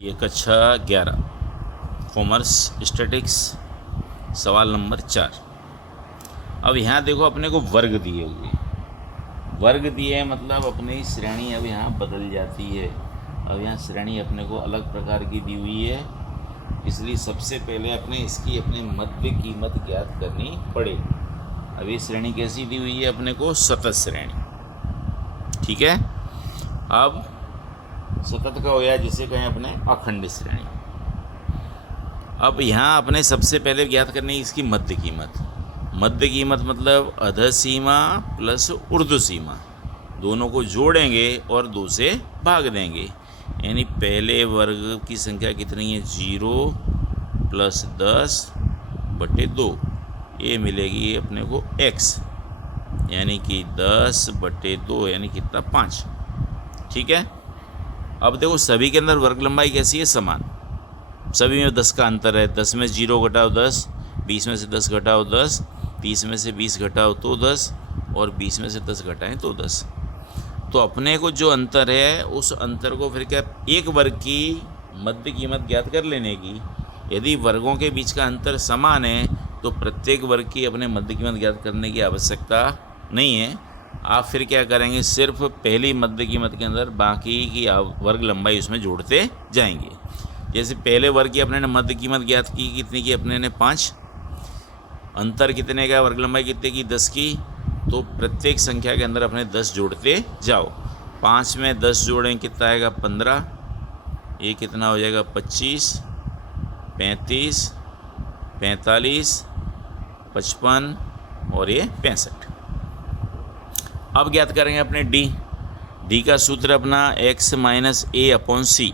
ये कक्षा 11 commerce statics सवाल नंबर 4। अब यहाँ देखो अपने को वर्ग दिए हुए, वर्ग दिए मतलब अपनी श्रेणी अब यहाँ बदल जाती है। अब यहाँ श्रेणी अपने को अलग प्रकार की दी हुई है, इसलिए सबसे पहले अपने इसकी अपने मध्य कीमत ज्ञात करनी पड़ेगी। अब ये श्रेणी कैसी दी हुई है अपने को? सतत श्रेणी। ठीक है, अब सतत का हो गया जिसे कहें अपने अखंड श्रेणी। अब यहाँ अपने सबसे पहले ज्ञात करनी इसकी मध्य कीमत। मध्य कीमत मतलब अधः सीमा प्लस ऊर्ध्व सीमा दोनों को जोड़ेंगे और 2 से भाग देंगे, यानी पहले वर्ग की संख्या कितनी है? 0 प्लस 10/2, ये मिलेगी अपने को x, यानी कि 10/2 यानी कितना? 5। ठीक है, अब देखो सभी के अंदर वर्ग लंबाई कैसी है? समान। सभी में 10 का अंतर है। 10 में 0 घटाओ 10, 20 में से 10 घटाओ 10, 30 में से 20 घटाओ तो 10, और 20 में से 10 घटाएं तो 10। तो अपने को जो अंतर है उस अंतर को फिर क्या एक वर्ग की मध्य कीमत ज्ञात कर लेने की। यदि वर्गों के बीच का अंतर समान है तो प्रत्येक वर्ग की अपने मध्य कीमत ज्ञात करने की आवश्यकता नहीं है। आप फिर क्या करेंगे? सिर्फ पहली मध्य कीमत के अंदर बाकी की वर्ग लंबाई उसमें जोड़ते जाएंगे। जैसे पहले वर्ग की अपने ने मध्य कीमत ज्ञात की, कितनी की? अपने ने 5। अंतर कितने का? वर्ग लंबाई कितने की? 10 की। तो प्रत्येक संख्या के अंदर अपने 10 जोड़ते जाओ। 5 में 10 जोड़ें कितना आएगा? 15। ये कितना हो जाएगा? 25, 35, 45, 55 और ये 65। अब ज्ञात करेंगे अपने डी का सूत्र अपना x माइनस ए अपॉन सी।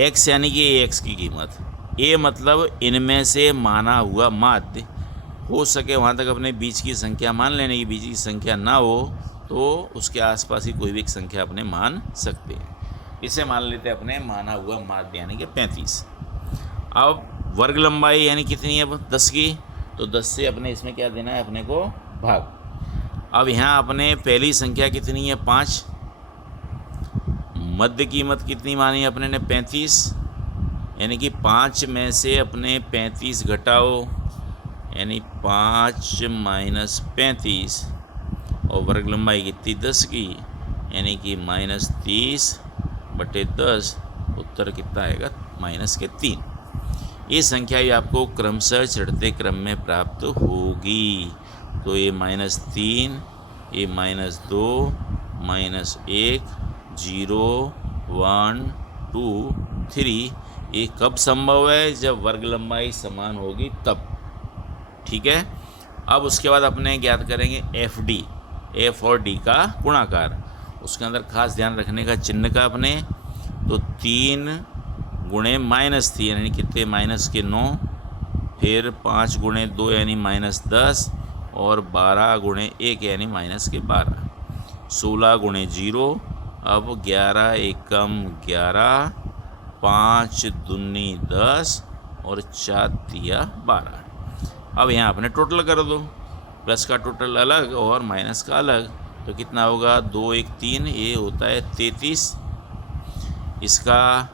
x यानी कि x की कीमत, a मतलब इनमें से माना हुआ माध्य, हो सके वहाँ तक अपने बीच की संख्या मान लेने की। बीच की संख्या ना हो तो उसके आसपास ही कोई भी एक संख्या अपने मान सकते हैं। इसे मान लेते हैं अपने माना हुआ माध्य यानी कि 35। अब वर्ग लंबाई यानी कितनी है? 10 की। तो 10 से अपने इसमें क्या देना है? अपने को भाग। अब यहाँ अपने पहली संख्या कितनी है? 5। मध्य कीमत कितनी मानी है अपने ने? 35, यानी कि 5 में से अपने 35 घटाओ, यानी 5 माइनस 35, और वर्ग लंबाई कितनी? 10 की, यानी कि -30/10। उत्तर कितना आएगा? -3। ये संख्या ही आपको क्रमशः चढ़ते क्रम में प्राप्त होगी। तो ये -3, ये -2, -1, 0, 1, 2, 3। ये कब संभव है? जब वर्ग लंबाई समान होगी तब। ठीक है, अब उसके बाद अपने ज्ञात करेंगे एफ और डी का गुणाकार। उसके अंदर खास ध्यान रखने का चिन्ह का अपने, तो 3 गुणे -3 यानी कितने? -9, फिर 5 गुणे 2 यानी -10, और 12 गुणे 1 यानी -12, 16 गुणे 0। अब 11 एकम 11, 5 दूनी 10 और 4 तिया 12। अब यहाँ अपने टोटल कर दो, प्लस का टोटल अलग और माइनस का अलग, तो कितना होगा? 2 1 3, ये होता है 33। इसका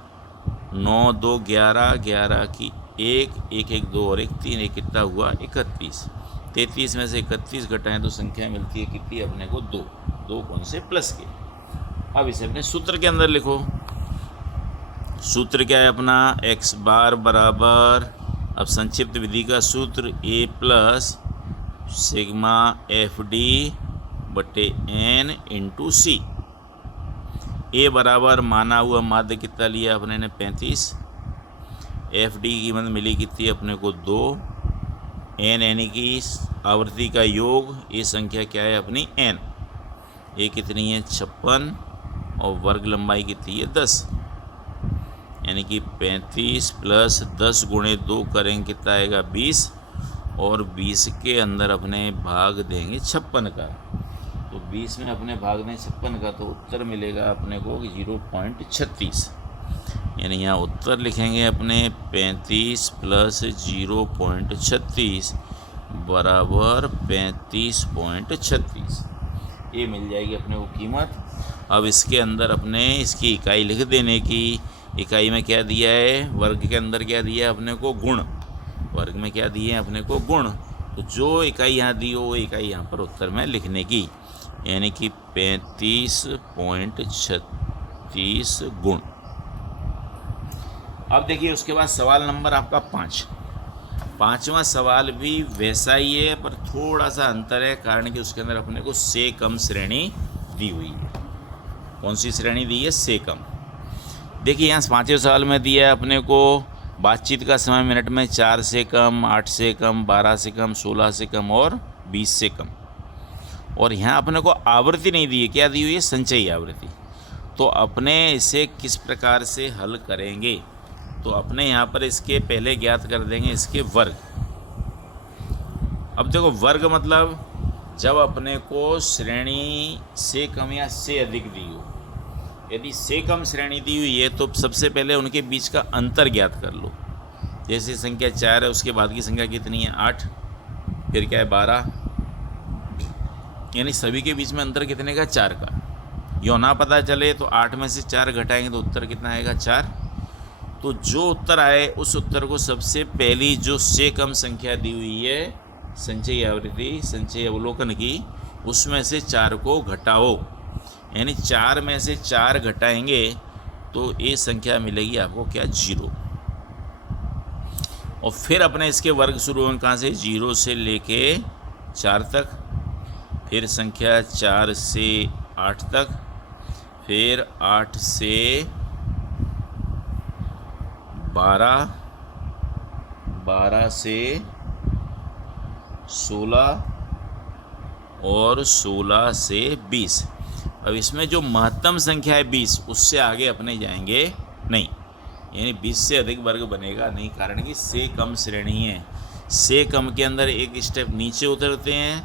9 2 11, 11 की 1 1 1 2 और 1 3, एक कितना हुआ? 31। 33 में से 31 घटाएं तो संख्या मिलती है कितनी अपने को? 2। 2 कौन से? प्लस के। अब इसे अपने सूत्र के अंदर लिखो। सूत्र क्या है अपना? x बार बराबर, अब संक्षिप्त विधि का सूत्र a plus sigma F D बटे n इंटू सी। a बराबर माना हुआ माध्य कितना लिया अपने ने? 35। एफ डी की कीमत मिली कितनी अपने को? 2। n यानी कि आवृत्ति का योग, ये संख्या क्या है अपनी? n। ये कितनी है? 56, और वर्ग लंबाई कितनी है? 10, यानी कि 35 प्लस 10 गुणे 2 करेंगे कितना आएगा? 20, और 20 के अंदर अपने भाग देंगे 56 का। तो 20 में अपने भाग दें 56 का, तो उत्तर मिलेगा अपने को 0.36। यानी यहाँ उत्तर लिखेंगे अपने 35 प्लस 0.36 बराबर 35.36। ये मिल जाएगी अपने को कीमत। अब इसके अंदर अपने इसकी इकाई लिख देने की, इकाई में क्या दिया है, वर्ग के अंदर क्या दिया है अपने को, गुण। वर्ग में क्या दिए हैं अपने को, गुण। तो जो इकाई यहाँ दी हो वो इकाई यहाँ पर उत्तर में लिखने की, यानी कि 35.36 गुण। अब देखिए उसके बाद सवाल नंबर आपका 5। पाँचवा सवाल भी वैसा ही है पर थोड़ा सा अंतर है, कारण कि उसके अंदर अपने को से कम श्रेणी दी हुई है। कौन सी श्रेणी दी है, से कम। देखिए यहाँ 5वें सवाल में दिया है अपने को बातचीत का समय मिनट में 4 से कम, 8 से कम, 12 से कम, 16 से कम और 20 से कम। और यहाँ अपने को आवृत्ति नहीं दी है, क्या दी हुई है, संचयी आवृत्ति। तो अपने इसे किस प्रकार से हल करेंगे, तो अपने यहाँ पर इसके पहले ज्ञात कर देंगे इसके वर्ग। अब देखो वर्ग मतलब जब अपने को श्रेणी से कम या से अधिक दी हो। यदि से कम श्रेणी दी हुई है तो सबसे पहले उनके बीच का अंतर ज्ञात कर लो। जैसे संख्या 4 है, उसके बाद की संख्या कितनी है, 8, फिर क्या है 12, यानी सभी के बीच में अंतर कितने का, 4 का। यो ना पता चले तो 8 में से 4 घटाएंगे तो उत्तर कितना आएगा, 4। तो जो उत्तर आए उस उत्तर को सबसे पहली जो से कम संख्या दी हुई है संचयी आवृत्ति, संचयी अवलोकन की, उसमें से 4 को घटाओ। यानी 4 में से 4 घटाएंगे तो ये संख्या मिलेगी आपको क्या, 0। और फिर अपने इसके वर्ग शुरू होंगे कहाँ से, 0 से लेके 4 तक, फिर संख्या 4 से 8 तक, फिर 8 से 12, 12 से 16 और 16 से 20। अब इसमें जो महत्तम संख्या है 20, उससे आगे अपने जाएंगे नहीं, यानी 20 से अधिक वर्ग बनेगा नहीं, कारण कि से कम श्रेणी है। से कम के अंदर एक स्टेप नीचे उतरते हैं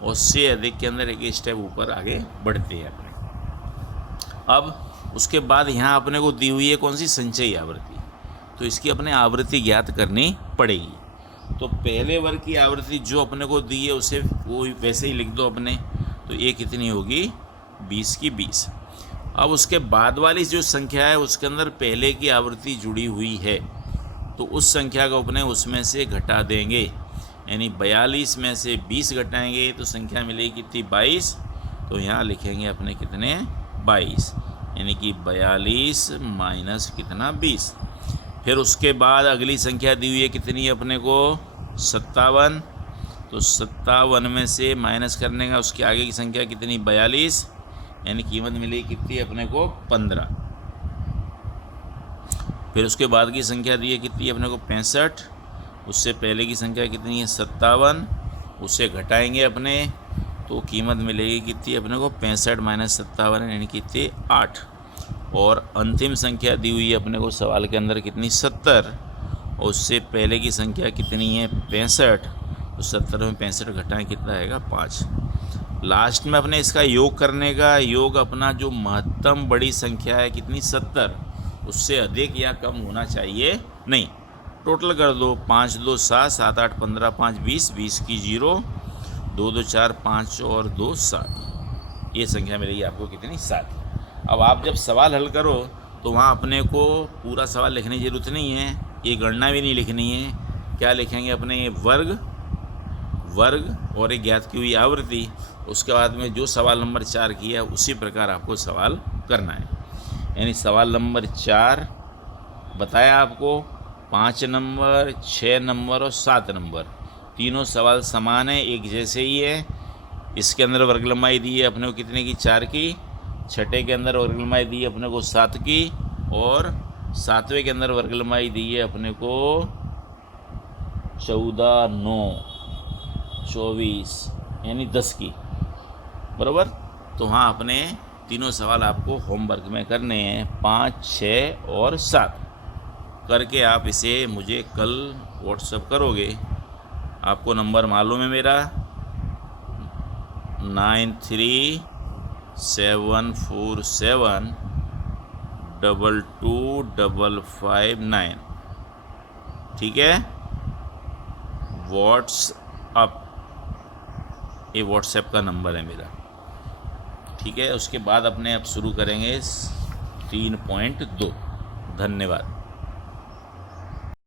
और से अधिक के अंदर एक स्टेप ऊपर आगे बढ़ते हैं अपने। अब उसके बाद यहाँ अपने को दी हुई है कौन सी, संचयी आवृत्ति। तो इसकी अपने आवृत्ति ज्ञात करनी पड़ेगी। तो पहले वर्ग की आवृत्ति जो अपने को दी है उसे वो वैसे ही लिख दो अपने। तो ये कितनी होगी, 20 की 20। अब उसके बाद वाली जो संख्या है उसके अंदर पहले की आवृत्ति जुड़ी हुई है, तो उस संख्या को अपने उसमें से घटा देंगे। यानी 42 में से 20 घटाएंगे तो संख्या मिलेगी कितनी, 22। तो यहाँ लिखेंगे अपने कितने, 22, यानी कि 42 माइनस कितना, 20। फिर उसके बाद अगली संख्या दी हुई है कितनी अपने को, 57। तो 57 में से माइनस करने का उसके आगे की संख्या कितनी, 42, यानी कीमत मिली कितनी अपने को, 15। फिर उसके बाद की संख्या दी है कितनी अपने को, 65। उससे पहले की संख्या कितनी है, 57। उससे घटाएंगे अपने तो कीमत मिलेगी कितनी अपने को, 65 माइनस 57, यानी कितनी, 8। और अंतिम संख्या दी हुई है अपने को सवाल के अंदर कितनी, 70। और उससे पहले की संख्या कितनी है, 65। तो 70 में 65 घटाएं कितना आएगा, 5। लास्ट में अपने इसका योग करने का, योग अपना जो महत्तम बड़ी संख्या है कितनी, 70, उससे अधिक या कम होना चाहिए नहीं। टोटल कर दो, 5 2 7, 7 8 15, 5 20, 20 की 0, 2 2 4 5 और 2 7। ये संख्या मिलेगी आपको कितनी, 7। अब आप जब सवाल हल करो तो वहाँ अपने को पूरा सवाल लिखने की ज़रूरत नहीं है, ये गणना भी नहीं लिखनी है। क्या लिखेंगे अपने, ये वर्ग और एक ज्ञात की हुई आवृत्ति। उसके बाद में जो सवाल नंबर 4 किया उसी प्रकार आपको सवाल करना है। यानी सवाल नंबर 4 बताया आपको, 5 नंबर, 6 नंबर और 7 नंबर, तीनों सवाल समान है, एक जैसे ही है। इसके अंदर वर्ग लंबाई दी है अपने को कितने की, 4 की। छठे के अंदर वर्ग लंबाई दी है अपने को 7 की। और 7वें के अंदर वर्ग लंबाई दी है अपने को 14, 9, 24, यानी 10 की, बराबर। तो हाँ अपने तीनों सवाल आपको होमवर्क में करने हैं, 5, 6 और 7 करके आप इसे मुझे कल व्हाट्सएप करोगे। आपको नंबर मालूम है मेरा, 9374722559, ठीक है। व्हाट्सअप, ये व्हाट्सएप का नंबर है मेरा, ठीक है। उसके बाद अपने अब शुरू करेंगे 3.2 धन्यवाद।